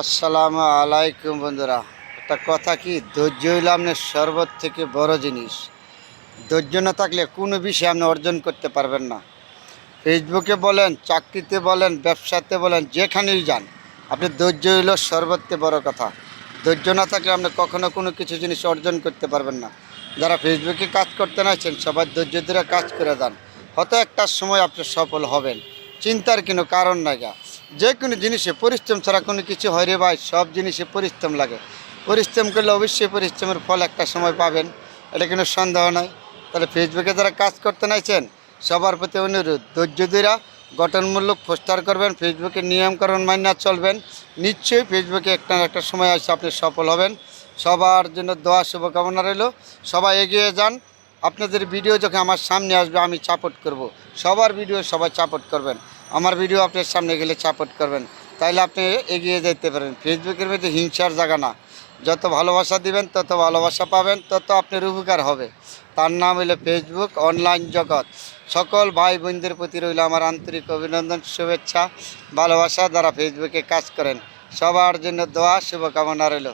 আসসালামু আলাইকুম বন্ধুরা। একটা কথা কি, ধৈর্য হইল আপনার সর্বত থেকে বড় জিনিস। ধৈর্য না থাকলে কোনো বিষয় আপনি অর্জন করতে পারবেন না। ফেসবুকে বলেন, চাকরিতে বলেন, ব্যবসাতে বলেন, যেখানেই যান, আপনি ধৈর্য হইল সর্বত্র বড় কথা। ধৈর্য না থাকলে আপনি কখনো কোনো কিছু জিনিস অর্জন করতে পারবেন না। যারা ফেসবুকে কাজ করতে নাইছেন, সবাই ধৈর্য ধরে কাজ করে যান। হয়তো একটা সময় আপনি সফল হবেন, চিন্তার কোনো কারণ নাই। যে কোনো জিনিসে পরিশ্রম ছাড়া কোনো কিছু হয় রে ভাই, সব জিনিসে পরিশ্রম লাগে। পরিশ্রম করলে অবশ্যই পরিশ্রমের ফল একটা সময় পাবেন, এটা কোনো সন্দেহ নাই। তাহলে ফেসবুকে যারা কাজ করতে নাইছেন, সবার প্রতি অনুরোধ, ধৈর্য ধরে গঠনমূলক পোস্টার করবেন, ফেসবুকের নিয়মকানুন মান্য চলবেন। নিশ্চয়ই ফেসবুকে একটা না একটা সময় আসে আপনি সফল হবেন। সবার জন্য দোয়া শুভকামনা রইল। সবাই এগিয়ে যান। আপনাদের ভিডিও যখন আমার সামনে আসবে আমি সাপোর্ট করব। সবার ভিডিও সবাই সাপোর্ট করবেন, আমার ভিডিও আপনার সামনে গেলে সাপোর্ট করবেন। তাইলে আপনি এগিয়ে যেতে পারেন। ফেসবুকের মধ্যে হিংসার জায়গা না। যত ভালোবাসা দিবেন তত ভালোবাসা পাবেন, তত আপনার উপকার হবে। তার নাম হলো ফেসবুক অনলাইন জগৎ। সকল ভাই বোনদের প্রতি রইল আমার আন্তরিক অভিনন্দন, শুভেচ্ছা, ভালোবাসা। যারা ফেসবুকে কাজ করেন সবার জন্য দোয়া শুভকামনা রইল।